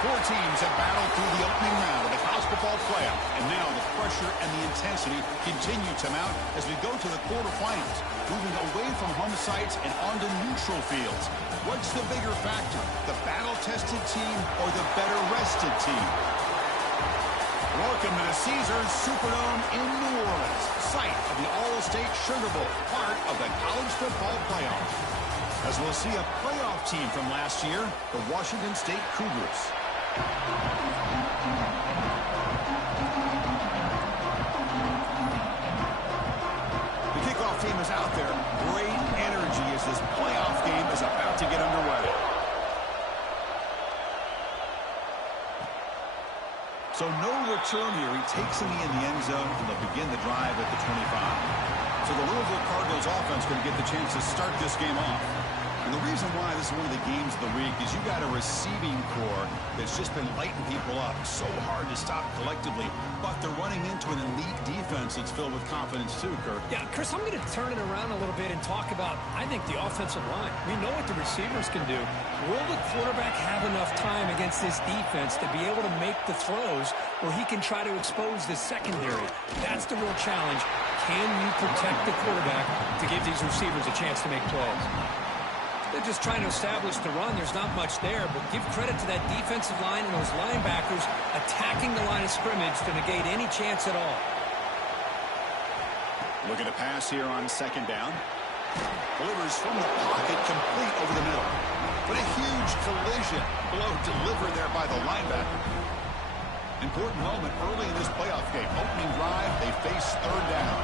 Four teams have battled through the opening round of the college football playoff, and now the pressure and the intensity continue to mount as we go to the quarterfinals, moving away from home sites and onto neutral fields. What's the bigger factor, the battle-tested team or the better-rested team? Welcome to the Caesars Superdome in New Orleans, site of the All-State Sugar Bowl, part of the college football playoff. As we'll see a playoff team from last year, the Washington State Cougars. The kickoff team is out there. Great energy as this playoff game is about to get underway. So no return here. He takes him in the end zone, and they'll begin the drive at the 25. So the Louisville Cardinals offense going to get the chance to start this game off. And the reason why this is one of the games of the week is you got a receiving core that's just been lighting people up. So hard to stop collectively, but they're running into an elite defense that's filled with confidence too, Kirk. Yeah, Chris, I'm going to turn it around a little bit and talk about, I think, the offensive line. We know what the receivers can do. Will the quarterback have enough time against this defense to be able to make the throws where he can try to expose the secondary? That's the real challenge. Can you protect the quarterback to give these receivers a chance to make plays? They're just trying to establish the run. There's not much there, but give credit to that defensive line and those linebackers attacking the line of scrimmage to negate any chance at all. Looking to pass here on second down. Delivers from the pocket, complete over the middle. But a huge collision blow delivered there by the linebacker. Important moment early in this playoff game. Opening drive, they face third down.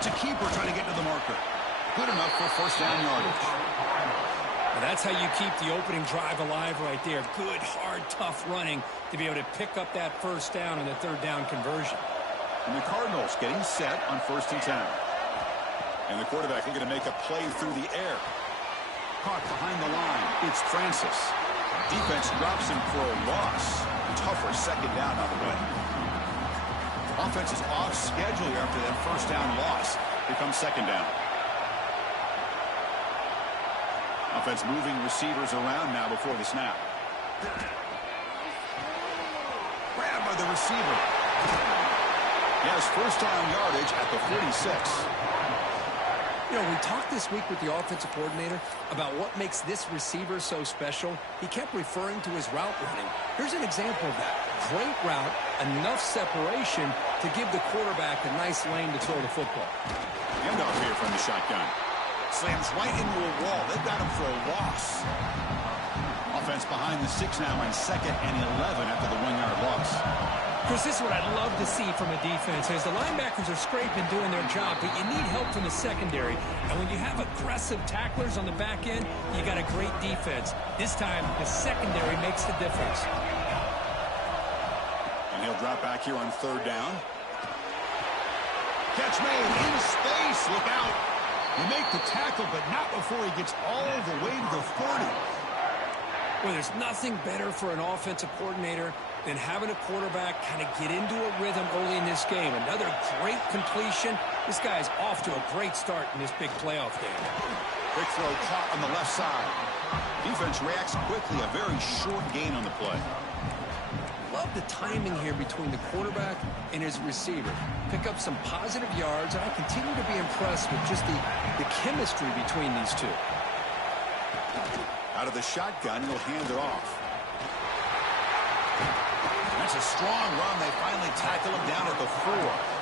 It's a keeper trying to get to the marker. Good enough for first down yardage. Well, that's how you keep the opening drive alive right there. Good, hard, tough running to be able to pick up that first down and the third down conversion. And the Cardinals getting set on 1st and 10. And the quarterback looking to make a play through the air. Caught behind the line. It's Francis. Defense drops him for a loss. Tougher second down on the way. Offense is off schedule here after that first down loss. Here comes second down. Offense moving receivers around now before the snap. Grabbed by the receiver. Yes, first down yardage at the 46. You know, we talked this week with the offensive coordinator about what makes this receiver so special. He kept referring to his route running. Here's an example of that. Great route, enough separation to give the quarterback a nice lane to throw the football. Handoff here from the shotgun. Slams right into a wall. They've got him for a loss. Offense behind the 6 now in 2nd and 11 after the 1-yard loss. Chris, this is what I'd love to see from a defense. As the linebackers are scraping, doing their job, but you need help from the secondary. And when you have aggressive tacklers on the back end, you got a great defense. This time, the secondary makes the difference. And he'll drop back here on 3rd down. Catch made in space. Look out. You make the tackle, but not before he gets all the way to the 40. Well, there's nothing better for an offensive coordinator than having a quarterback kind of get into a rhythm early in this game. Another great completion. This guy's off to a great start in this big playoff game. Quick throw caught on the left side. Defense reacts quickly. A very short gain on the play. Love the timing here between the quarterback and his receiver. Pick up some positive yards, and I continue to be impressed with just the chemistry between these two. Out of the shotgun, he'll hand it off. That's a strong run. They finally tackle him down at the 4.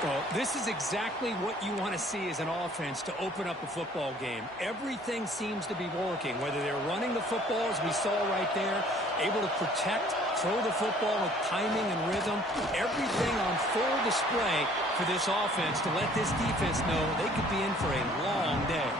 Well, this is exactly what you want to see as an offense to open up a football game. Everything seems to be working, whether they're running the football, as we saw right there, able to protect, throw the football with timing and rhythm. Everything on full display for this offense to let this defense know they could be in for a long day.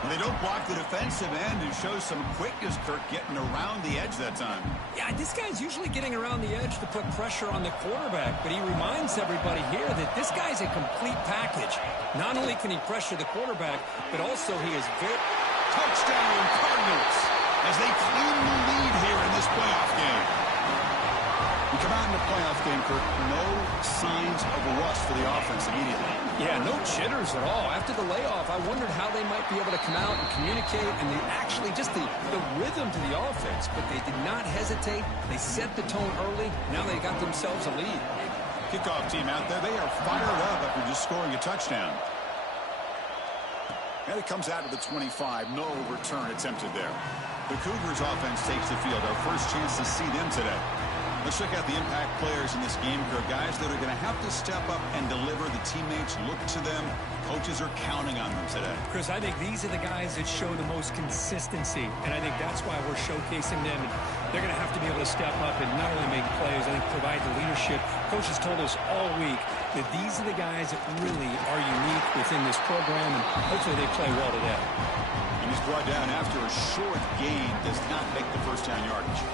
When they don't block the defensive end and show some quickness, Kirk, getting around the edge that time. Yeah, this guy's usually getting around the edge to put pressure on the quarterback, but he reminds everybody here that this guy's a complete package. Not only can he pressure the quarterback, but also he is very... Touchdown, Cardinals, as they claim the lead here in this playoff game. We come out in the playoff game, Kirk, no signs of rust for the offense immediately. Yeah, no jitters at all. After the layoff, I wondered how they might be able to come out and communicate and actually just the rhythm to the offense. But they did not hesitate. They set the tone early. Now they got themselves a lead. Kickoff team out there. They are fired up after just scoring a touchdown. And it comes out to the 25. No return attempted there. The Cougars offense takes the field. Our first chance to see them today. Let's check out the impact players in this game. There are guys that are going to have to step up and deliver. The teammates look to them. Coaches are counting on them today. Chris, I think these are the guys that show the most consistency, and I think that's why we're showcasing them. And they're going to have to be able to step up and not only make plays, I think provide the leadership. Coaches told us all week that these are the guys that really are unique within this program, and hopefully they play well today. And he's brought down after a short gain. Does not make the first down yardage.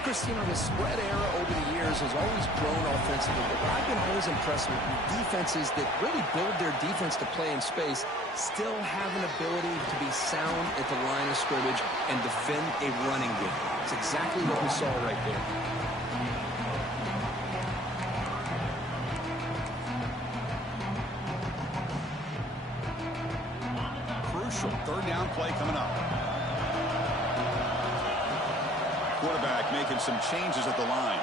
Chris, you know, the spread era over the years has always grown offensively, but I've been always impressed with defenses that really build their defense to play in space, still have an ability to be sound at the line of scrimmage and defend a running game. It's exactly what we saw right there. Crucial third down play coming up. Quarterback making some changes at the line.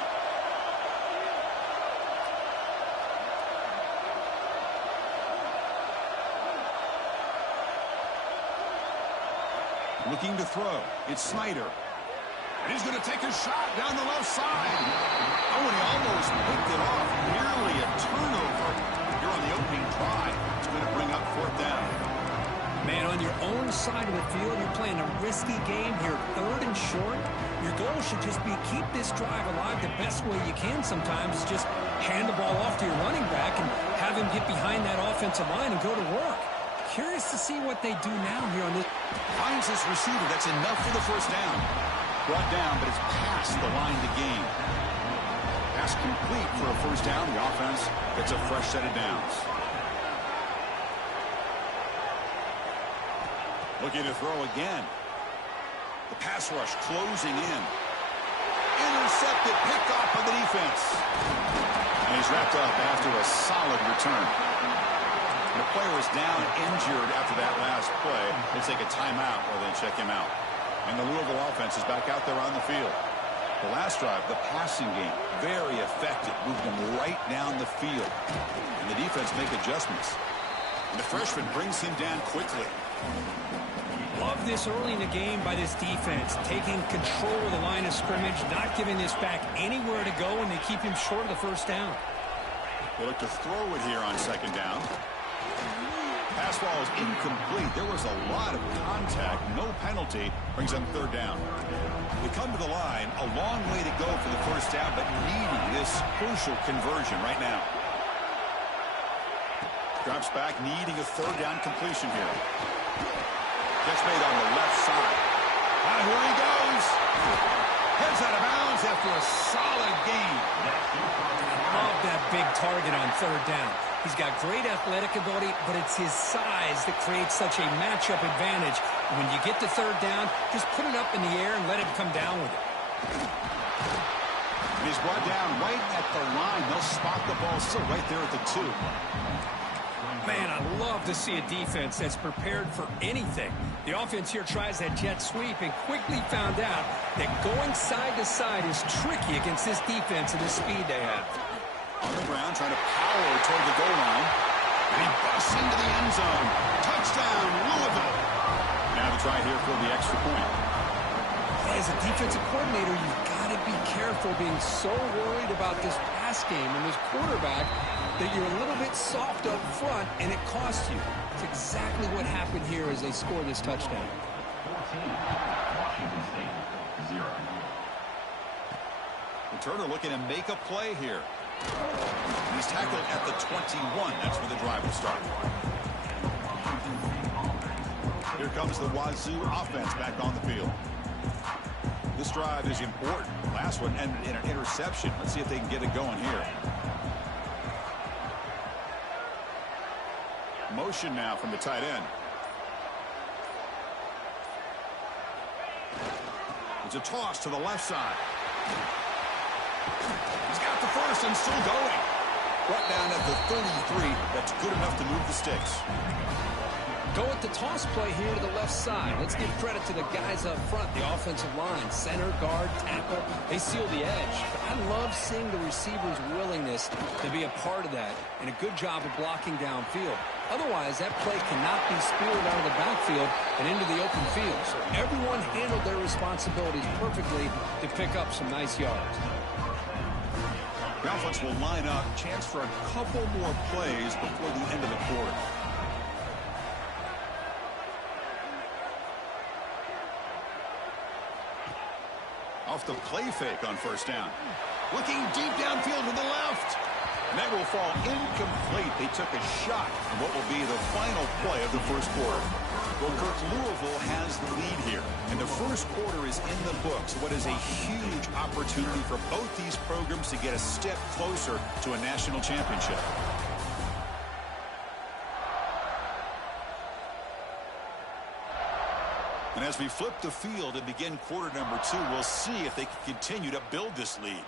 Looking to throw. It's Snyder. And he's going to take a shot down the left side. Oh, and he almost picked it off. Nearly a turnover. Here on the opening drive. It's going to bring up fourth down. Man, on your own side of the field, you're playing a risky game here, third and short. Your goal should just be keep this drive alive the best way you can sometimes. Is just hand the ball off to your running back and have him get behind that offensive line and go to work. Curious to see what they do now here on this. Finds this receiver. That's enough for the first down. Brought down, but it's past the line to gain. Pass complete for a first down. The offense gets a fresh set of downs. Looking to throw again. The pass rush closing in. Intercepted, picked off by the defense. And he's wrapped up after a solid return. The player was down injured after that last play. They take a timeout while they check him out. And the Louisville offense is back out there on the field. The last drive, the passing game, very effective. Moved them right down the field. And the defense make adjustments. And the freshman brings him down quickly. Love this early in the game by this defense, taking control of the line of scrimmage, not giving this back anywhere to go, and they keep him short of the first down. They look to throw it here on second down. Pass ball is incomplete. There was a lot of contact, no penalty, brings them third down. They come to the line, a long way to go for the first down, but needing this crucial conversion right now. Drops back, needing a third down completion here. Gets made on the left side. And here he goes. Heads out of bounds after a solid gain. Love that big target on third down. He's got great athletic ability, but it's his size that creates such a matchup advantage. And when you get to third down, just put it up in the air and let him come down with it. And he's brought down right at the line. They'll spot the ball still right there at the 2. Man, I love to see a defense that's prepared for anything. The offense here tries that jet sweep and quickly found out that going side to side is tricky against this defense and the speed they have. On the ground, trying to power toward the goal line. And he busts into the end zone. Touchdown, Louisville. Now to try here for the extra point. As a defensive coordinator, you've got to be careful being so worried about this pass game and this quarterback that you're a little bit soft up front, and it costs you. It's exactly what happened here as they score this touchdown. 14, Washington State, 0. Returner looking to make a play here. And he's tackled at the 21. That's where the drive will start. Here comes the Wazoo offense back on the field. This drive is important. Last one ended in an interception. Let's see if they can get it going here. Motion now from the tight end. It's a toss to the left side. He's got the first and still going. Brought down at the 33. That's good enough to move the sticks. Go with the toss play here to the left side. Let's give credit to the guys up front, the offensive line, center, guard, tackle. They seal the edge. But I love seeing the receiver's willingness to be a part of that and a good job of blocking downfield. Otherwise, that play cannot be speared out of the backfield and into the open field. So everyone handled their responsibilities perfectly to pick up some nice yards. The offense will line up. Chance for a couple more plays before the end of the quarter. Off the play fake on first down. Looking deep downfield to the left. And that will fall incomplete. They took a shot on what will be the final play of the first quarter. Well, Kirk, Louisville has the lead here. And the first quarter is in the books. What is a huge opportunity for both these programs to get a step closer to a national championship. And as we flip the field and begin quarter number 2, we'll see if they can continue to build this lead.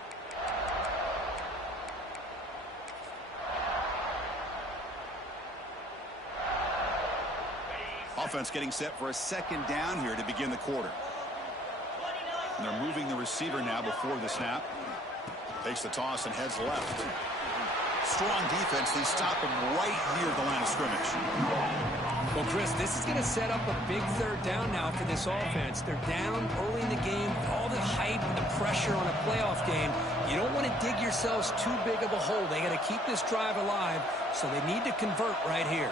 Offense getting set for a second down here to begin the quarter. And they're moving the receiver now before the snap. Takes the toss and heads left. Strong defense. They stop him right near the line of scrimmage. Well, Chris, this is going to set up a big third down now for this offense. They're down early in the game. All the hype and the pressure on a playoff game. You don't want to dig yourselves too big of a hole. They got to keep this drive alive, so they need to convert right here.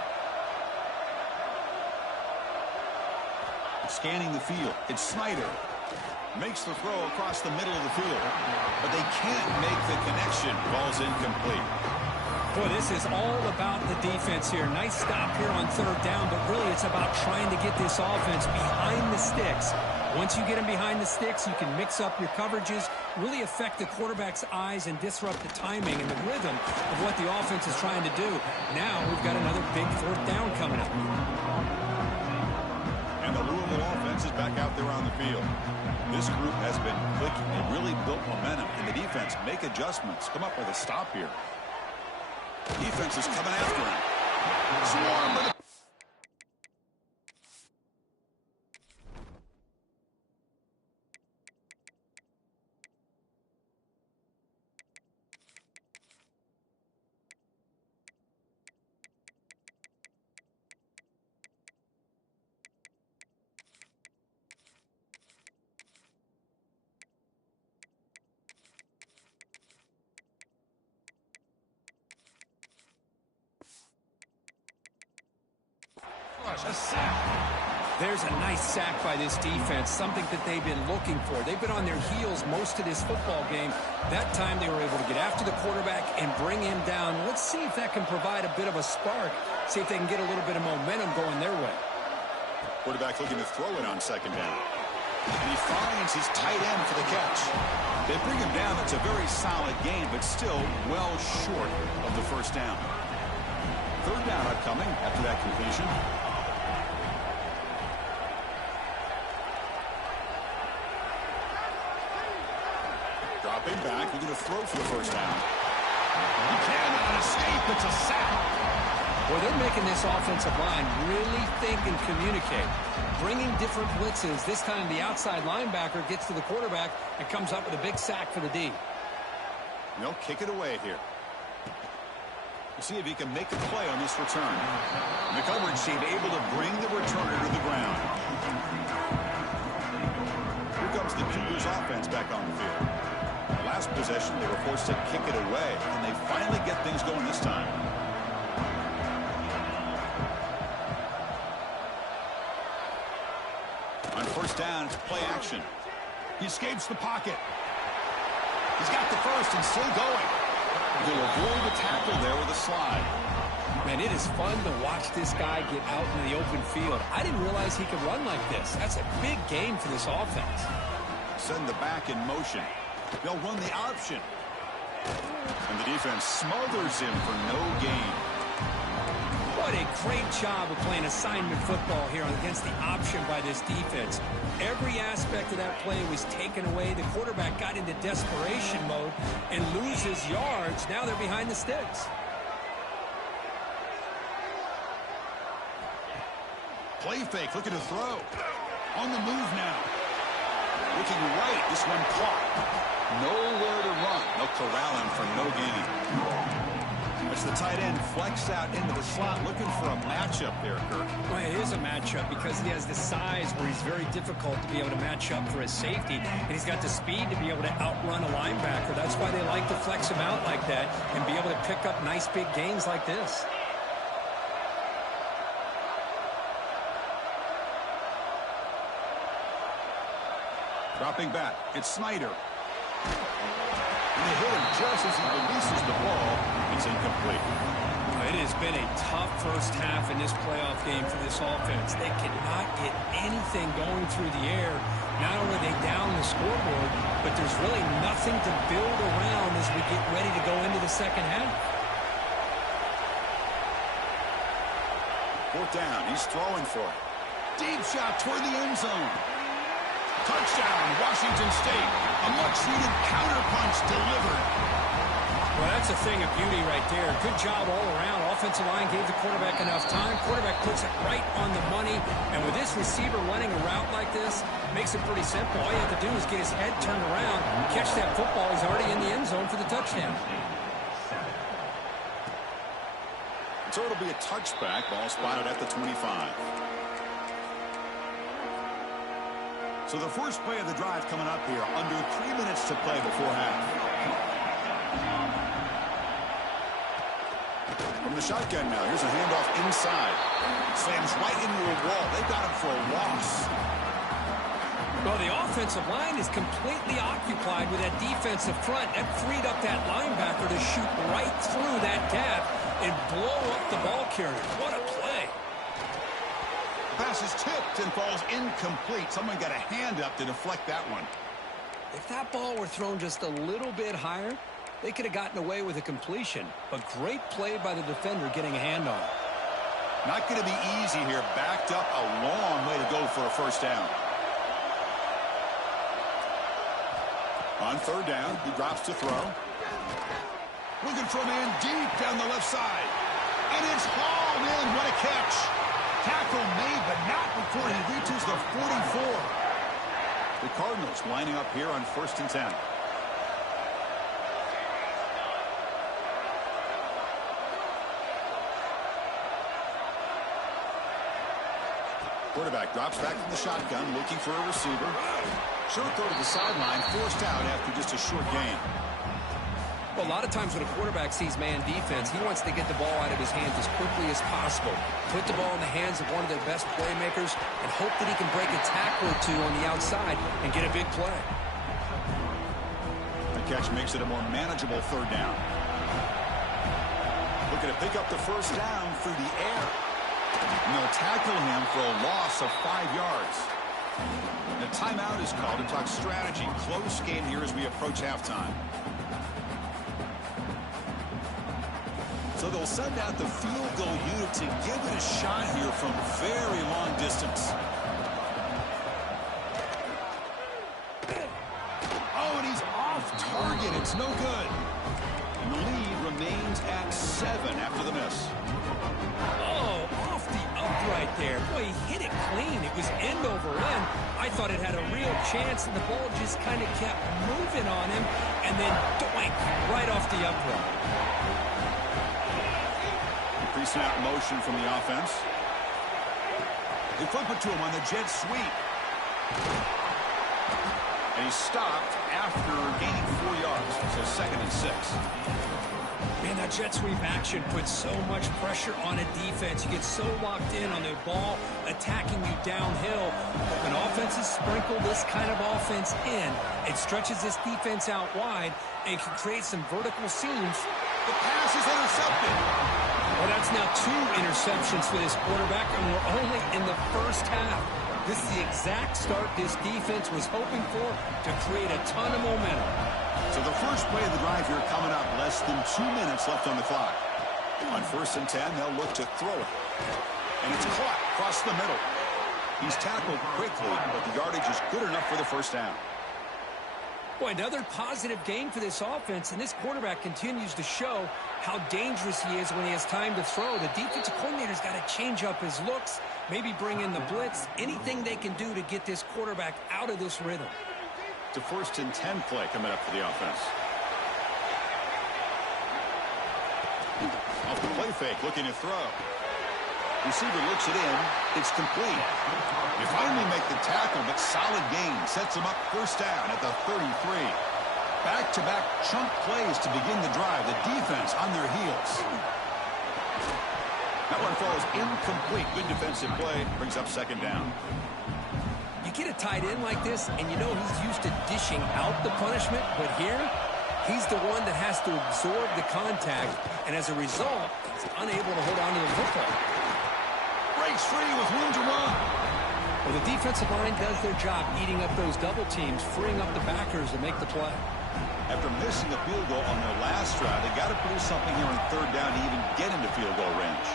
Scanning the field. It's Snyder. Makes the throw across the middle of the field. But they can't make the connection. Ball's incomplete. Boy, this is all about the defense here. Nice stop here on third down, but really it's about trying to get this offense behind the sticks. Once you get them behind the sticks, you can mix up your coverages, really affect the quarterback's eyes and disrupt the timing and the rhythm of what the offense is trying to do. Now we've got another big fourth down coming up. And the Louisville offense is back out there on the field. This group has been clicking. They really built momentum, and the defense make adjustments. Come up with a stop here. Defense is coming after him. Swarm with it. A sack. There's a nice sack by this defense, something that they've been looking for. They've been on their heels most of this football game. That time they were able to get after the quarterback and bring him down. Let's see if that can provide a bit of a spark, see if they can get a little bit of momentum going their way. Quarterback looking to throw it on second down. And he finds his tight end for the catch. They bring him down. It's a very solid game, but still well short of the first down. Third down upcoming after that completion. Dropping back, looking to throw for the first down. He cannot escape. It's a sack. Well, they're making this offensive line really think and communicate. Bringing different blitzes. This time the outside linebacker gets to the quarterback and comes up with a big sack for the D. They'll kick it away here. We'll see if he can make a play on this return. The coverage seemed able to bring the returner to the ground. Here comes the Cougars offense back on the field. Last possession, they were forced to kick it away, and they finally get things going this time. On first down, it's play action. He escapes the pocket. He's got the first and still going. He'll avoid the tackle there with a slide. Man, it is fun to watch this guy get out in the open field. I didn't realize he could run like this. That's a big game for this offense. Send the back in motion. They'll run the option. And the defense smothers him for no gain. Well, What a great job of playing assignment football here against the option by this defense. Every aspect of that play was taken away. The quarterback got into desperation mode and loses yards. Now they're behind the sticks. Play fake, looking to throw. On the move now. Looking right, this one caught. Nowhere to run. They'll corral him for no gain. It's the tight end flex out into the slot, looking for a matchup there, Kirk. Well, it is a matchup because he has the size where he's very difficult to be able to match up for his safety, and he's got the speed to be able to outrun a linebacker. That's why they like to flex him out like that and be able to pick up nice big gains like this. Dropping back, it's Snyder. And they hit him just as he releases the ball. It's incomplete. It has been a tough first half in this playoff game for this offense. They cannot get anything going through the air. Not only are they down the scoreboard, but there's really nothing to build around as we get ready to go into the second half. Fourth down, he's throwing for it. Deep shot toward the end zone. Touchdown, Washington State. A much-needed counterpunch delivered. Well, that's a thing of beauty right there. Good job all around. Offensive line gave the quarterback enough time. Quarterback puts it right on the money. And with this receiver running a route like this, makes it pretty simple. All you have to do is get his head turned around, catch that football. He's already in the end zone for the touchdown. So it'll be a touchback. Ball spotted at the 25. So the first play of the drive coming up here. Under 3 minutes to play before half. From the shotgun now. Here's a handoff inside. Slams right into a wall. They got him for a loss. Well, the offensive line is completely occupied with that defensive front. That freed up that linebacker to shoot right through that gap and blow up the ball carrier. What a play. Pass is tipped and falls incomplete. Someone got a hand up to deflect that one. If that ball were thrown just a little bit higher, they could have gotten away with a completion. But great play by the defender getting a hand on it. Not going to be easy here. Backed up a long way to go for a first down. On third down, he drops to throw. Looking for a man deep down the left side. And it's hauled in. What a catch. Tackle made, but not before he reaches the 44. The Cardinals lining up here on 1st and 10. Quarterback drops back from the shotgun, looking for a receiver. Short throw to the sideline, forced out after just a short gain. Well, a lot of times when a quarterback sees man defense, he wants to get the ball out of his hands as quickly as possible. Put the ball in the hands of one of their best playmakers and hope that he can break a tackle or two on the outside and get a big play. The catch makes it a more manageable third down. Looking to pick up the first down through the air. And they'll tackle him for a loss of 5 yards. The timeout is called to talk strategy. Close game here as we approach halftime. So they'll send out the field goal unit to give it a shot here from very long distance. Oh, and he's off target. It's no good. And the lead remains at 7 after the miss. Oh, off the upright there. Boy, he hit it clean. It was end over end. I thought it had a real chance, and the ball just kind of kept moving on him, and then doink, right off the upright. Pre-snap motion from the offense. They flip it to him on the jet sweep. And he's stopped after gaining 4 yards. So 2nd and 6. Man, that jet sweep action puts so much pressure on a defense. You get so locked in on the ball attacking you downhill. When offenses sprinkle this kind of offense in, it stretches this defense out wide and can create some vertical seams. The pass is intercepted. Well, that's now 2 interceptions for this quarterback, and we're only in the first half. This is the exact start this defense was hoping for to create a ton of momentum. So the first play of the drive here coming up, less than 2 minutes left on the clock. On 1st and 10, they'll look to throw it. And it's caught across the middle. He's tackled quickly, but the yardage is good enough for the first down. Boy, another positive game for this offense, and this quarterback continues to show how dangerous he is when he has time to throw. The defensive coordinator's got to change up his looks, maybe bring in the blitz, anything they can do to get this quarterback out of this rhythm. It's a 1st and 10 play coming up for the offense. Off the play fake, looking to throw. Receiver looks it in. It's complete. They finally make the tackle, but solid gain sets them up 1st down at the 33. Back-to-back chunk plays to begin the drive. The defense on their heels. That one falls incomplete. Good defensive play. Brings up 2nd down. You get a tight end like this, and you know he's used to dishing out the punishment, but here, he's the one that has to absorb the contact, and as a result, he's unable to hold on to the football. Breaks free with room to run. Well, the defensive line does their job eating up those double teams, freeing up the backers to make the play. After missing a field goal on their last drive, they got to produce something here on 3rd down to even get into field goal range.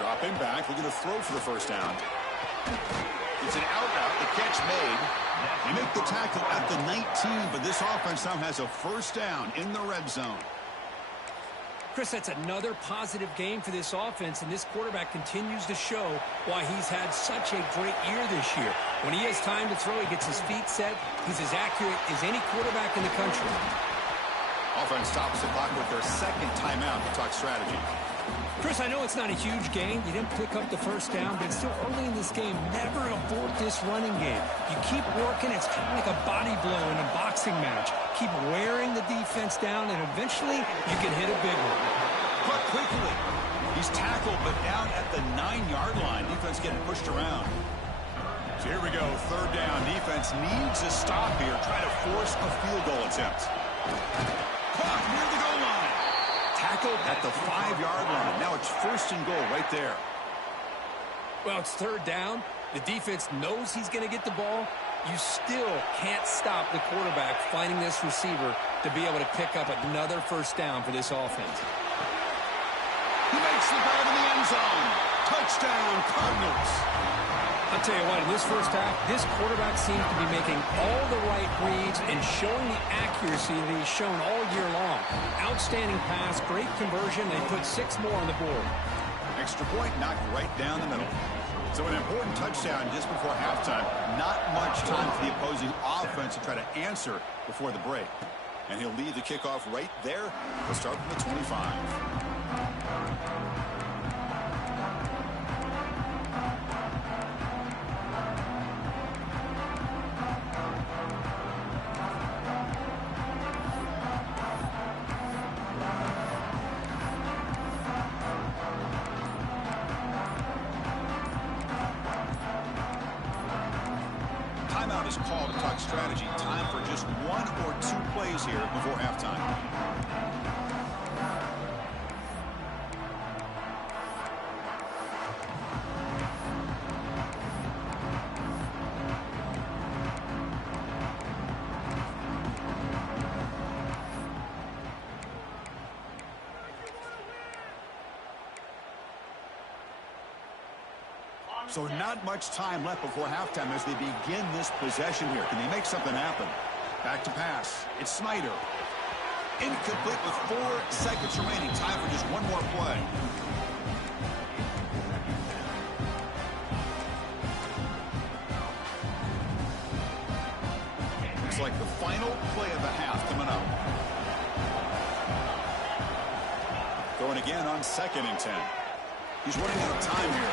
Dropping back, looking to throw for the 1st down. It's an out route, the catch made. They make the tackle at the 19, but this offense now has a 1st down in the red zone. Chris, that's another positive game for this offense, and this quarterback continues to show why he's had such a great year this year. When he has time to throw, he gets his feet set. He's as accurate as any quarterback in the country. Offense stops the clock with their 2nd timeout to talk strategy. Chris, I know it's not a huge gain. You didn't pick up the 1st down, but it's still early in this game. Never abort this running game. You keep working. It's kind of like a body blow in a boxing match. Keep wearing the defense down, and eventually you can hit a big one. But quickly, he's tackled, but down at the 9-yard line. Defense getting pushed around. So here we go, 3rd down. Defense needs a stop here. Try to force a field goal attempt. Caught near the goal line. Tackled at the 5-yard line. Now it's 1st and goal right there. Well, it's 3rd down. The defense knows he's going to get the ball. You still can't stop the quarterback finding this receiver to be able to pick up another 1st down for this offense. He makes the grab in the end zone. Touchdown, Cardinals. I'll tell you what, in this 1st half, this quarterback seems to be making all the right reads and showing the accuracy that he's shown all year long. Outstanding pass, great conversion. They put 6 more on the board. Extra point knocked right down the middle. So an important touchdown just before halftime. Not much time for the opposing offense to try to answer before the break. And he'll leave the kickoff right there. We'll start from the 25. Timeout is called to talk strategy. Time for just 1 or 2 plays here before halftime. So not much time left before halftime as they begin this possession here. Can they make something happen? Back to pass. It's Snyder. Incomplete with 4 seconds remaining. Time for just 1 more play. Looks like the final play of the half coming up. Going again on 2nd and 10. He's running out of time here.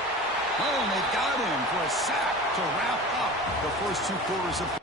Oh, and they got him for a sack to wrap up the first 2 quarters of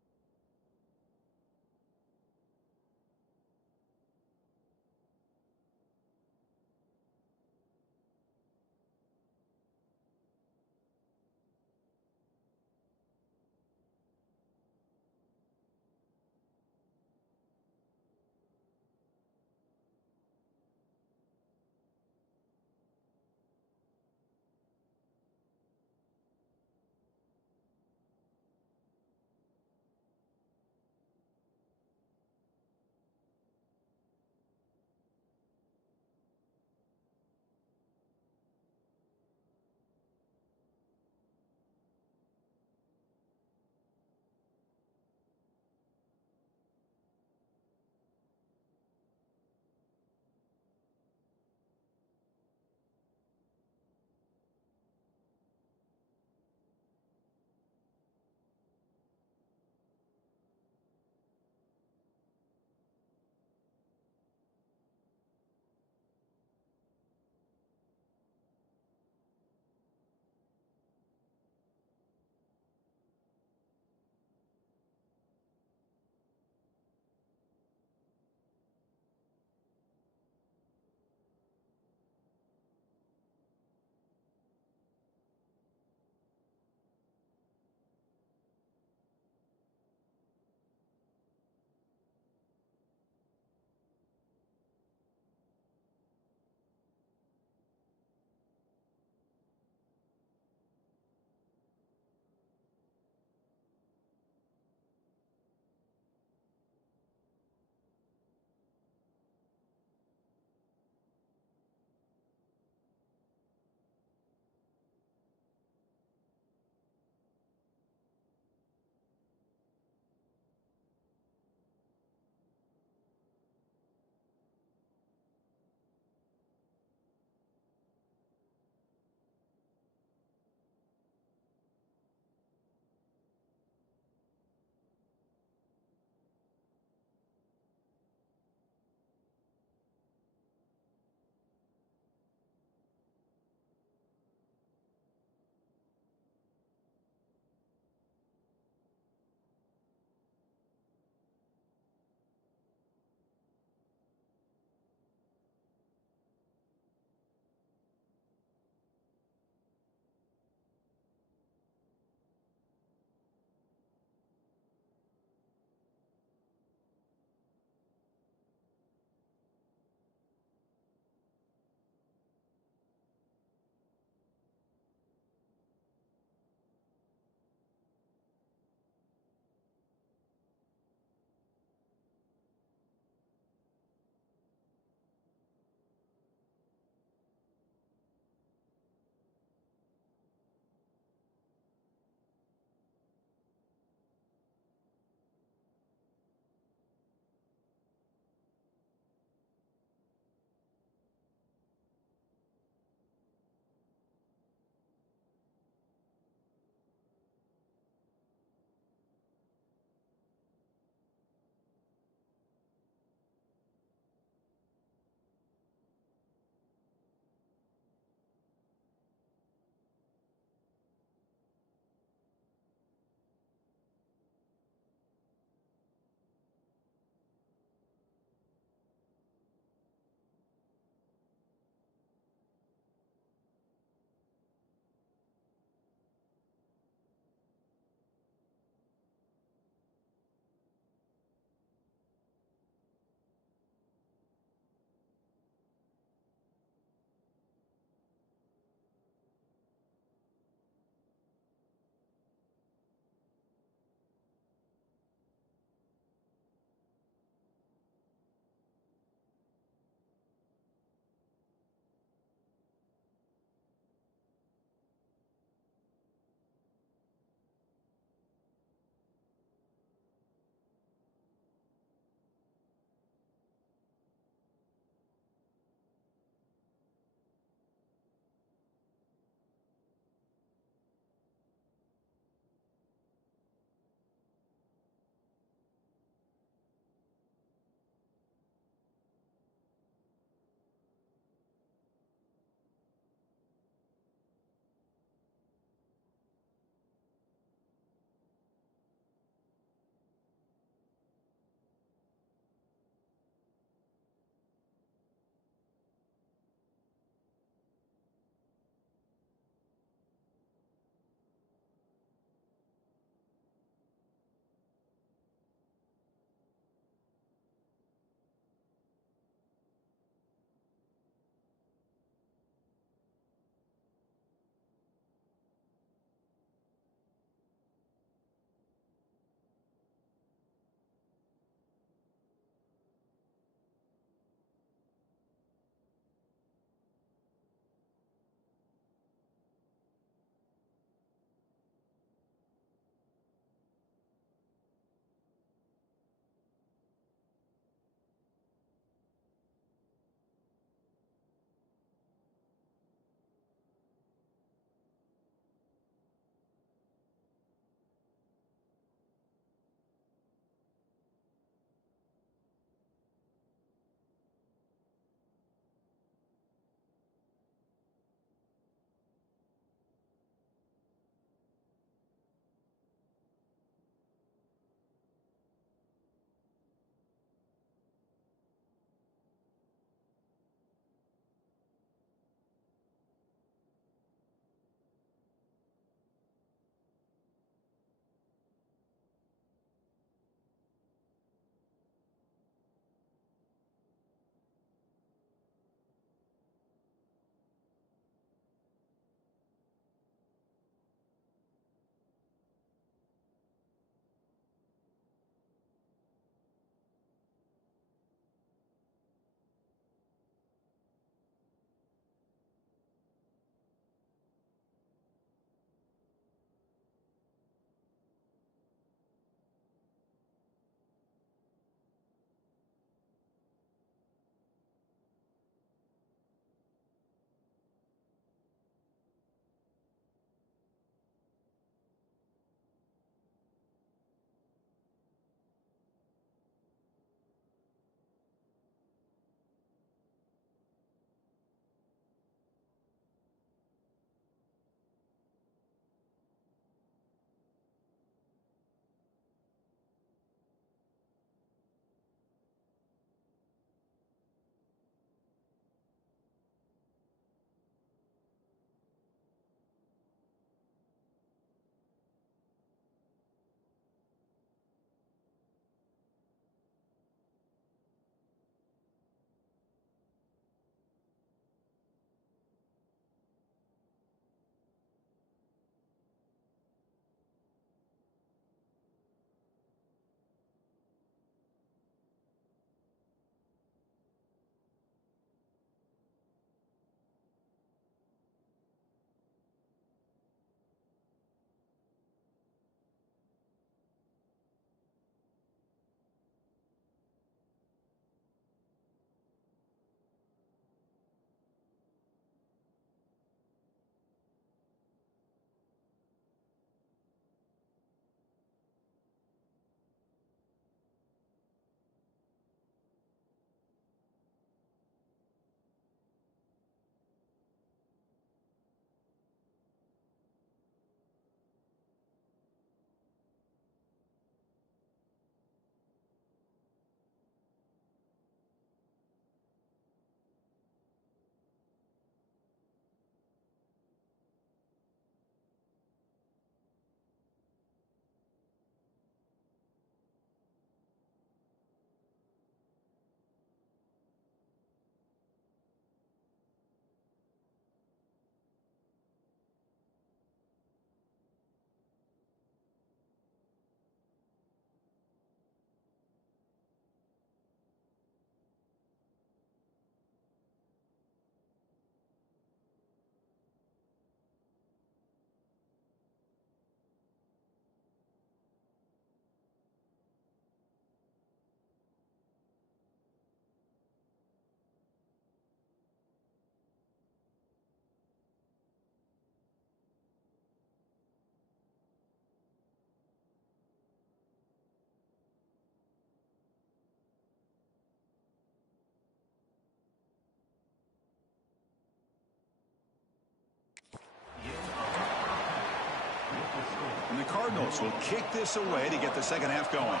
And the Cardinals will kick this away to get the second half going.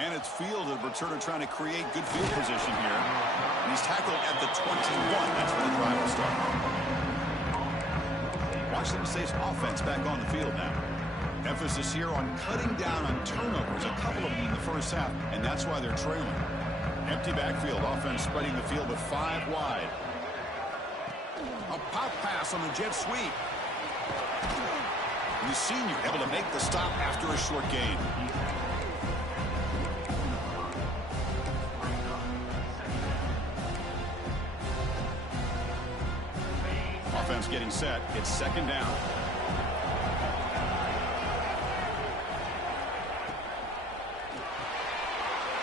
And it's fielded. Returner trying to create good field position here. And he's tackled at the 21. That's where the drive will start. Washington State's offense back on the field now. Emphasis here on cutting down on turnovers, a couple of them in the first half, and that's why they're trailing. Empty backfield, offense spreading the field with 5 wide. A pop pass on the jet sweep. And the senior able to make the stop after a short gain. Offense getting set. It's second down.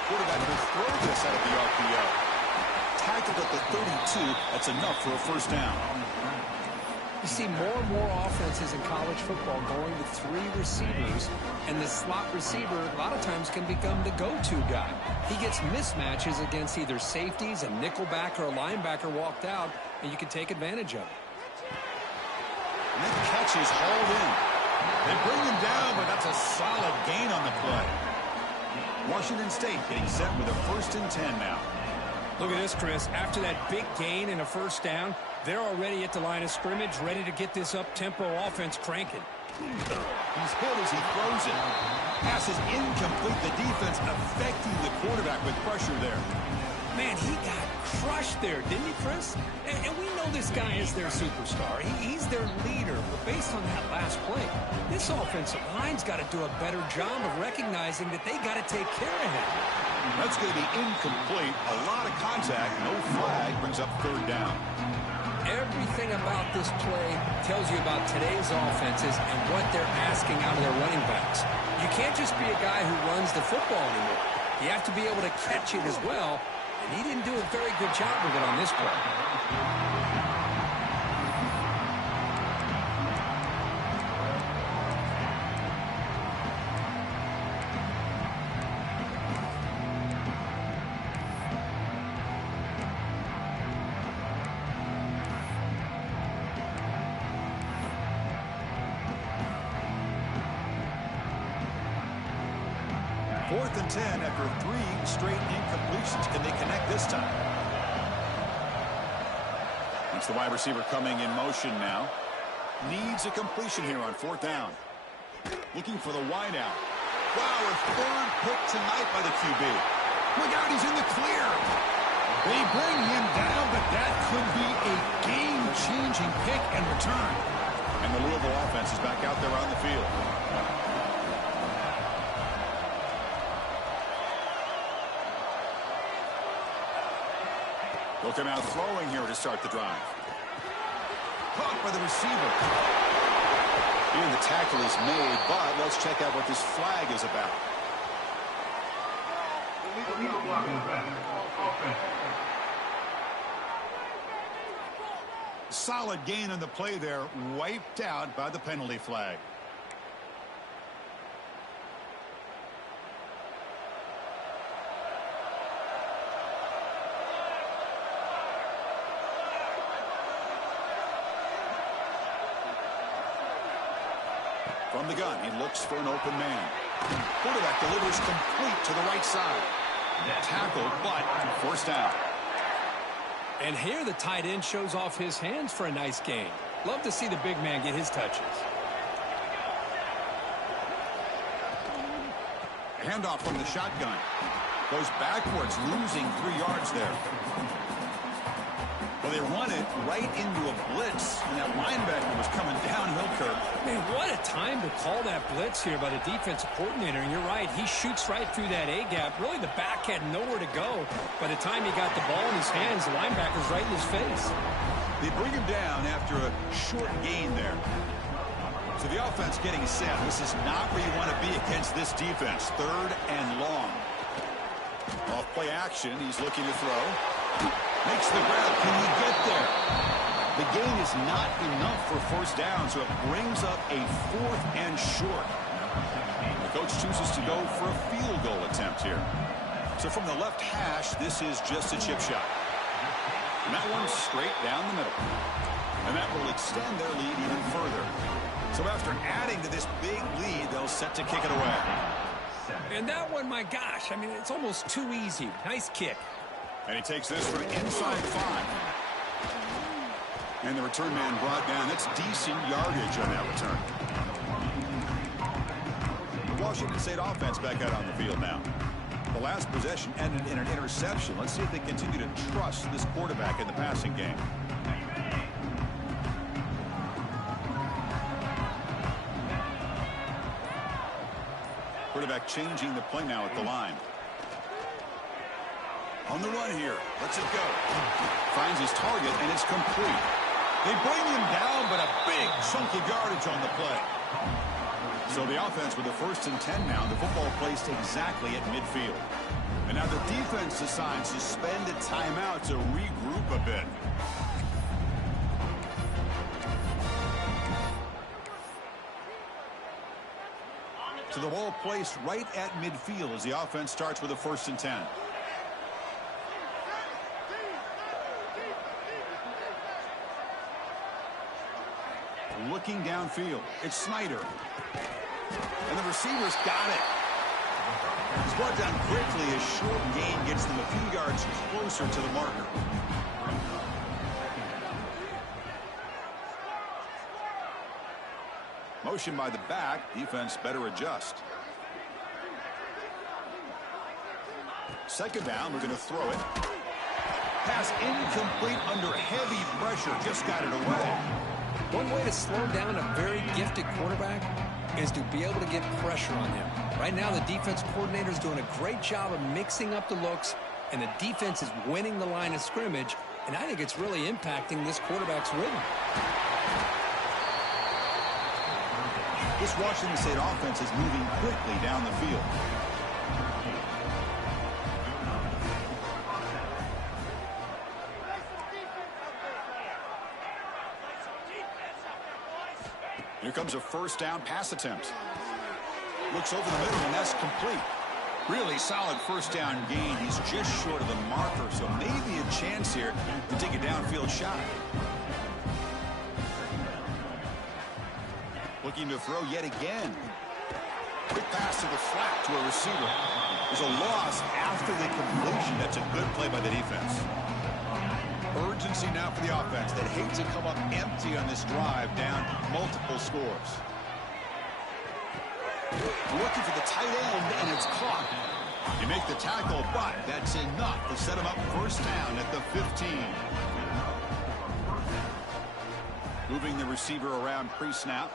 Quarterback will throw this out of the RPO. Tackled at the 32. That's enough for a first down. You see more and more offenses in college football going with 3 receivers, and the slot receiver a lot of times can become the go-to guy. He gets mismatches against either safeties, a nickelback, or a linebacker walked out, and you can take advantage of it. And that catch is hauled in. They bring him down, but that's a solid gain on the play. Washington State getting set with a 1st and 10 now. Look at this, Chris. After that big gain and a first down, they're already at the line of scrimmage, ready to get this up-tempo offense cranking. He's hit as he throws it. Pass is incomplete. The defense affecting the quarterback with pressure there. Man, he got crushed there, didn't he, Chris? And we know this guy is their superstar. He's their leader. But based on that last play, this offensive line's got to do a better job of recognizing that they got to take care of him. That's going to be incomplete. A lot of contact. No flag. Brings up 3rd down. Everything about this play tells you about today's offenses and what they're asking out of their running backs. You can't just be a guy who runs the football anymore. You have to be able to catch it as well. And he didn't do a very good job with it on this play. 4th and 10 after 3 straight incompletions. Can they connect this time? It's the wide receiver coming in motion now. Needs a completion here on 4th down. Looking for the wide out. Wow, a 3rd pick tonight by the QB. Look out, he's in the clear. They bring him down, but that could be a game-changing pick and return. And the Louisville offense is back out there on the field. Looking out throwing here to start the drive. Caught by the receiver. Here the tackle is made, but let's check out what this flag is about. Solid gain on the play there, wiped out by the penalty flag. From the gun, he looks for an open man. Quarterback delivers complete to the right side. Tackled, but 1st down. And here the tight end shows off his hands for a nice gain. Love to see the big man get his touches. Handoff from the shotgun. Goes backwards, losing 3 yards there. Well, they run it right into a blitz, and that linebacker was coming downhill, Kirk. Man, what a time to call that blitz here by the defensive coordinator. And you're right, he shoots right through that A-gap. Really, the back had nowhere to go. By the time he got the ball in his hands, the linebacker's right in his face. They bring him down after a short gain there. So the offense getting set. This is not where you want to be against this defense. 3rd and long. Off play action, he's looking to throw. Makes the grab. Can he get there? The gain is not enough for 1st down, so it brings up a 4th and short. The coach chooses to go for a field goal attempt here. So from the left hash, this is just a chip shot. And that one's straight down the middle. And that will extend their lead even further. So after adding to this big lead, they'll set to kick it away. And that one, my gosh, I mean, it's almost too easy. Nice kick. And he takes this from inside 5. And the return man brought down. That's decent yardage on that return. The Washington State offense back out on the field now. The last possession ended in an interception. Let's see if they continue to trust this quarterback in the passing game. Quarterback changing the play now at the line. On the run here. Lets it go. Finds his target, and it's complete. They bring him down, but a big chunk of yardage on the play. So the offense with the 1st and 10 now. The football placed exactly at midfield. And now the defense decides to spend a timeout to regroup a bit. So the ball placed right at midfield as the offense starts with a 1st and 10. Looking downfield. It's Snyder. And the receivers got it. He's brought down quickly. A short gain gets them a few yards closer to the marker. Motion by the back. Defense better adjust. 2nd down. We're going to throw it. Pass incomplete under heavy pressure. Just got it away. One way to slow down a very gifted quarterback is to be able to get pressure on him. Right now, the defense coordinator is doing a great job of mixing up the looks, and the defense is winning the line of scrimmage, and I think it's really impacting this quarterback's rhythm. This Washington State offense is moving quickly down the field. Here comes a 1st down pass attempt. Looks over the middle, and that's complete. Really solid 1st down gain. He's just short of the marker, so maybe a chance here to take a downfield shot. Looking to throw yet again. Quick pass to the flat to a receiver. There's a loss after the completion. That's a good play by the defense. Urgency now for the offense. They'd hate to come up empty on this drive, down multiple scores. Looking for the tight end, and it's caught. You make the tackle, but that's enough to set him up 1st down at the 15. Moving the receiver around pre-snap.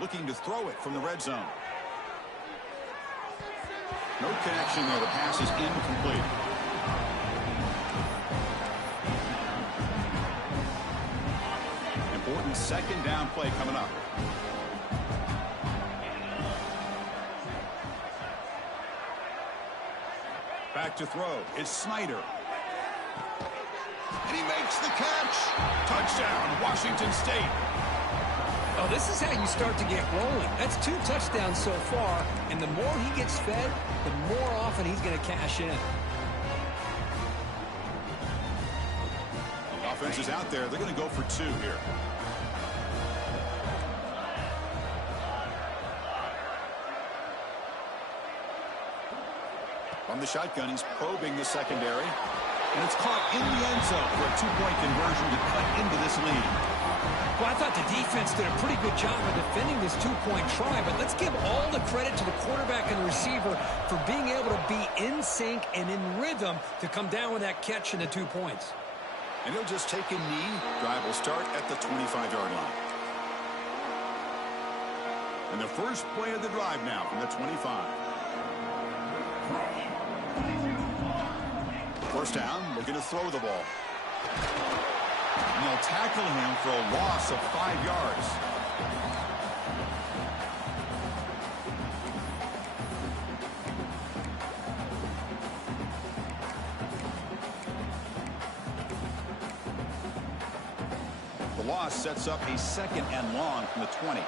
Looking to throw it from the red zone. No connection there. The pass is incomplete. Important 2nd down play coming up. Back to throw. It's Snyder. And he makes the catch. Touchdown, Washington State. Oh, this is how you start to get rolling. That's 2 touchdowns so far, and the more he gets fed, the more often he's going to cash in. The offense is out there. They're going to go for 2 here. From the shotgun, he's probing the secondary. And it's caught in the end zone for a 2-point conversion to cut into this lead. Well, I thought the defense did a pretty good job of defending this 2-point try, but let's give all the credit to the quarterback and the receiver for being able to be in sync and in rhythm to come down with that catch and the 2 points. And he'll just take a knee. Drive will start at the 25-yard line. And the first play of the drive now from the 25. 1st down, looking to throw the ball. And they'll tackle him for a loss of 5 yards. The loss sets up a 2nd and long from the 20.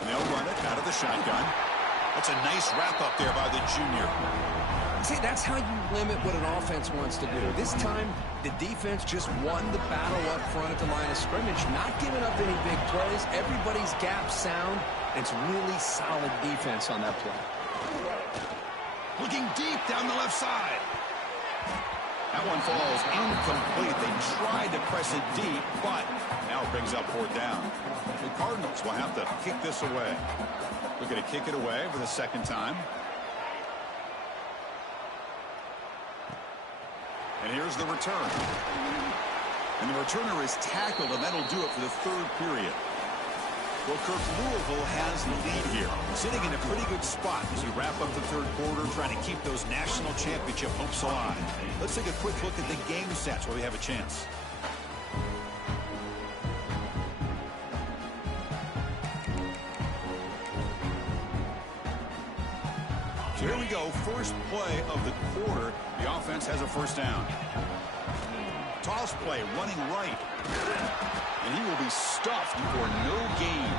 And they'll run it out of the shotgun. That's a nice wrap up there by the junior. See, that's how you limit what an offense wants to do. This time, the defense just won the battle up front at the line of scrimmage, not giving up any big plays. Everybody's gap sound. It's really solid defense on that play. Looking deep down the left side. That one falls incomplete. They tried to press it deep, but now it brings up 4th down. The Cardinals will have to kick this away. They're going to kick it away for the 2nd time. And here's the return. And the returner is tackled, and that'll do it for the 3rd period. Well, Kirk, Louisville has the lead here, sitting in a pretty good spot as you wrap up the 3rd quarter, trying to keep those national championship hopes alive. Let's take a quick look at the game stats where we have a chance. So here we go, first play of the quarter. The offense has a 1st down. Toss play, running right. And he will be stuffed for no gain.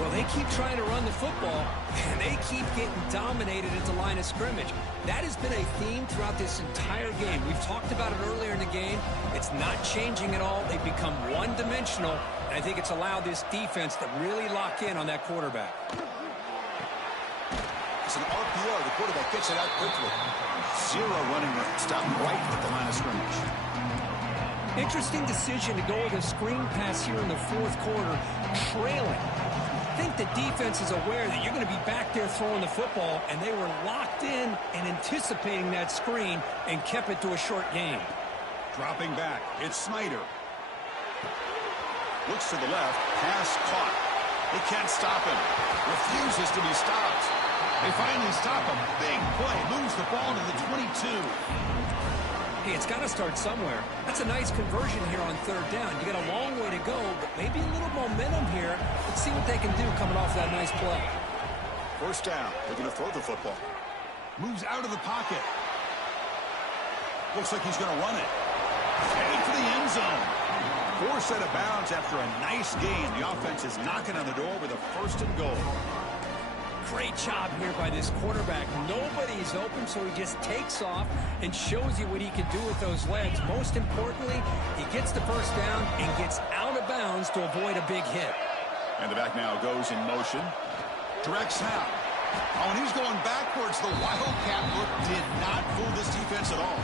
Well, they keep trying to run the football, and they keep getting dominated at the line of scrimmage. That has been a theme throughout this entire game. We've talked about it earlier in the game. It's not changing at all. They've become one-dimensional, and I think it's allowed this defense to really lock in on that quarterback. It's an RPO. The quarterback gets it out quickly. 0 running stop right at the line of scrimmage. Interesting decision to go with a screen pass here in the 4th quarter, trailing. I think the defense is aware that you're going to be back there throwing the football, and they were locked in and anticipating that screen and kept it to a short game. Dropping back, it's Snyder. Looks to the left, pass caught. They can't stop him. Refuses to be stopped. They finally stop him. Big play, moves the ball to the 22. Hey, it's got to start somewhere. That's a nice conversion here on 3rd down. You got a long way to go, but maybe a little momentum here. Let's see what they can do coming off that nice play. 1st down. They're going to throw the football. Moves out of the pocket. Looks like he's going to run it. Headed for the end zone. 4 set of bounds after a nice game. The offense is knocking on the door with a 1st and goal. Great job here by this quarterback. Nobody's open, so he just takes off and shows you what he can do with those legs. Most importantly, he gets the 1st down and gets out of bounds to avoid a big hit. And the back now goes in motion. Direct snap. Oh, and he's going backwards. The Wildcat look did not fool this defense at all.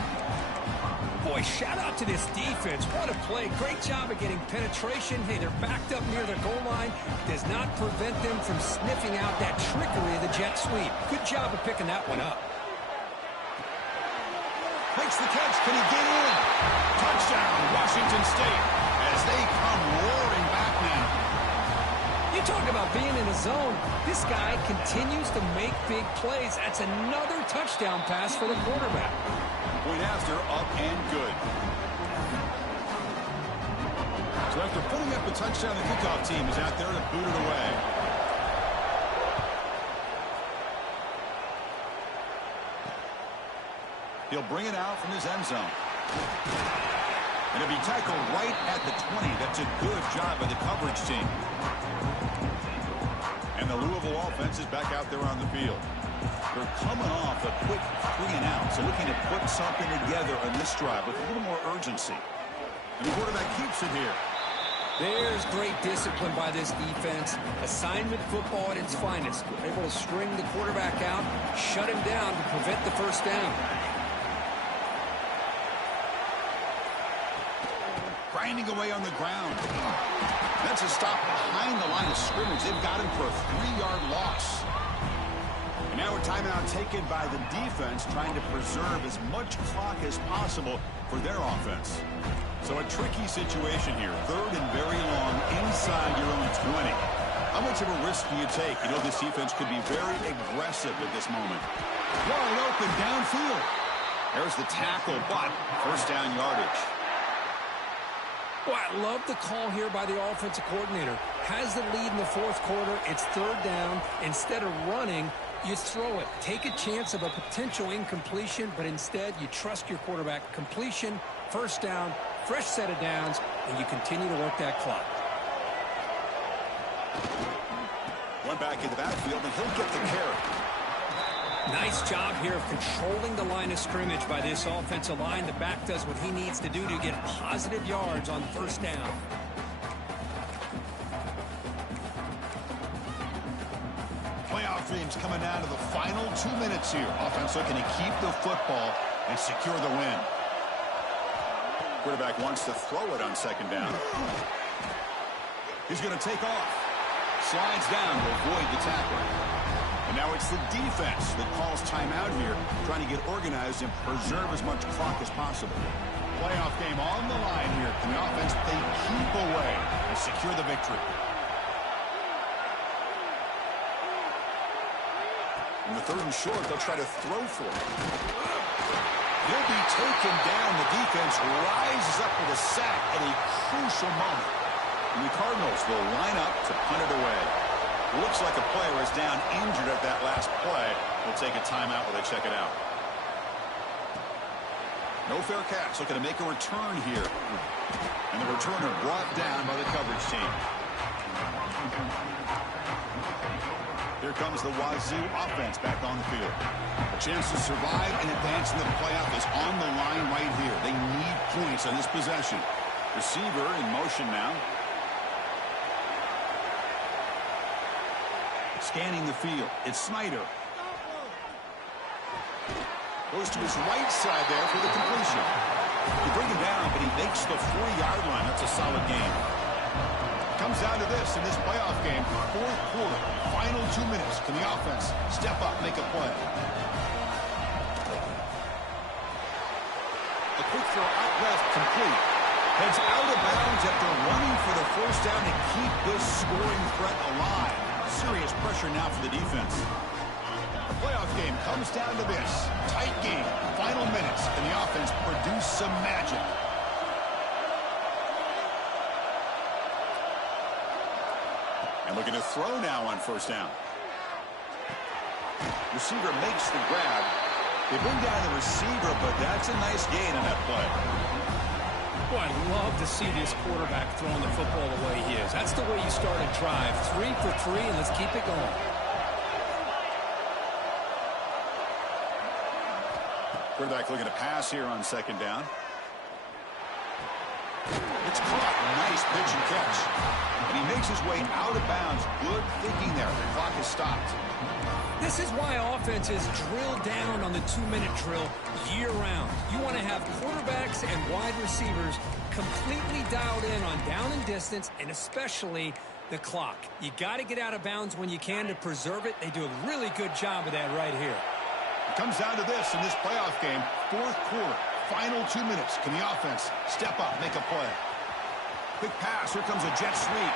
Boy, shout out to this defense. What a play. Great job of getting penetration. Hey, they're backed up near the goal line. Does not prevent them from sniffing out that trickery of the jet sweep. Good job of picking that one up. Makes the catch. Can he get in? Touchdown, Washington State, as they come roaring back now. You talk about being in a zone. This guy continues to make big plays. That's another touchdown pass for the quarterback. Point after, up and good. So after putting up a touchdown, the kickoff team is out there to boot it away. He'll bring it out from his end zone. And it'll be tackled right at the 20. That's a good job by the coverage team. And the Louisville offense is back out there on the field. They're coming off a quick 3-and-out, so looking to put something together on this drive with a little more urgency. And the quarterback keeps it here. There's great discipline by this defense. Assignment football at its finest. They're able to string the quarterback out, shut him down to prevent the 1st down. Grinding away on the ground. That's a stop behind the line of scrimmage. They've got him for a 3-yard loss. And now a timeout taken by the defense, trying to preserve as much clock as possible for their offense. So a tricky situation here. 3rd and very long inside your own 20. How much of a risk do you take? You know this defense could be very aggressive at this moment. Wide open downfield. There's the tackle, but 1st down yardage. Well, I love the call here by the offensive coordinator. Has the lead in the 4th quarter. It's 3rd down. Instead of running, you throw it. Take a chance of a potential incompletion, but instead you trust your quarterback. Completion, 1st down, fresh set of downs, and you continue to work that clock. One back in the backfield, and he'll get the carry. Nice job here of controlling the line of scrimmage by this offensive line. The back does what he needs to do to get positive yards on first down. Playoff dreams coming down to the final 2 minutes here. Offense looking to keep the football and secure the win. Quarterback wants to throw it on second down. He's going to take off. Slides down to avoid the tackle. And now it's the defense that calls timeout here, trying to get organized and preserve as much clock as possible. Playoff game on the line here. And the offense, they keep away and secure the victory. In the third and short, they'll try to throw for it. He'll be taken down. The defense rises up with a sack at a crucial moment. And the Cardinals will line up to punt it away. Looks like a player is down injured at that last play. We'll take a timeout while they check it out. No fair catch. Looking to make a return here. And the returner brought down by the coverage team. Here comes the Wazoo offense back on the field. A chance to survive and advance in the playoff is on the line right here. They need points on this possession. Receiver in motion now. Scanning the field. It's Snyder. Goes to his right side there for the completion. You bring him down, but he makes the 40-yard line. That's a solid game. Comes down to this in this playoff game. Fourth quarter, final 2 minutes. Can the offense step up, make a play? A quick throw out left, complete. Heads out of bounds after running for the first down to keep this scoring threat alive. Serious pressure now for the defense. The playoff game comes down to this. Tight game, final minutes. Can the offense produce some magic? And looking to throw now on first down. Receiver makes the grab. They bring down the receiver, but that's a nice gain on that play. Boy, I love to see this quarterback throwing the football the way he is. That's the way you start a drive. 3 for 3, and let's keep it going. Quarterback looking to pass here on second down. It's caught. Nice pitch and catch. And he makes his way out of bounds. Good thinking there. The clock is stopped. This is why offenses drill down on the 2-minute drill year-round. You want to have quarterbacks and wide receivers completely dialed in on down and distance, and especially the clock. You got to get out of bounds when you can to preserve it. They do a really good job of that right here. It comes down to this in this playoff game. Fourth quarter, final 2 minutes. Can the offense step up, make a play? Quick pass. Here comes a jet sweep.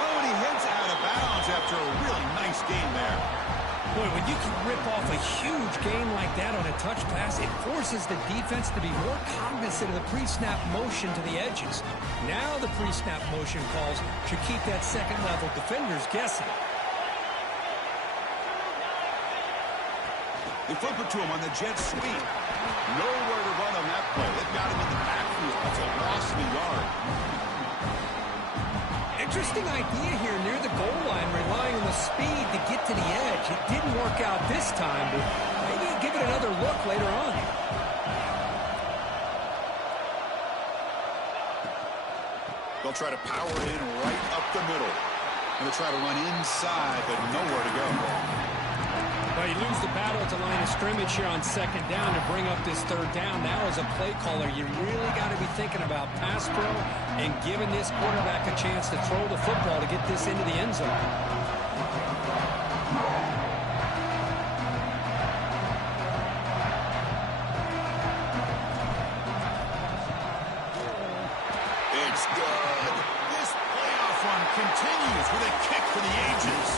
Oh, and he heads out of bounds after a really nice game there. Boy, when you can rip off a huge game like that on a touch pass, it forces the defense to be more cognizant of the pre-snap motion to the edges. Now the pre-snap motion calls should keep that second-level defenders guessing. They flip it to him on the jet sweep. Nowhere to run on that play. They've got him in the backfield. That's a loss of a yard. Interesting idea here near the goal line, relying on the speed to get to the edge. It didn't work out this time, but maybe give it another look later on. They'll try to power it in right up the middle. And they'll try to run inside, but nowhere to go. Well, you lose the battle at the line of scrimmage here on second down to bring up this third down. Now as a play caller, you really got to be thinking about pass pro and giving this quarterback a chance to throw the football to get this into the end zone. It's good. This playoff run continues with a kick for the ages.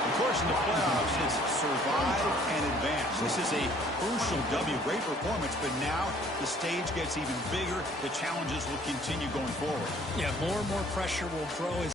Of course, in the playoffs, it's survive and advance. This is a crucial W. Great performance, but now the stage gets even bigger. The challenges will continue going forward. Yeah, more and more pressure will grow as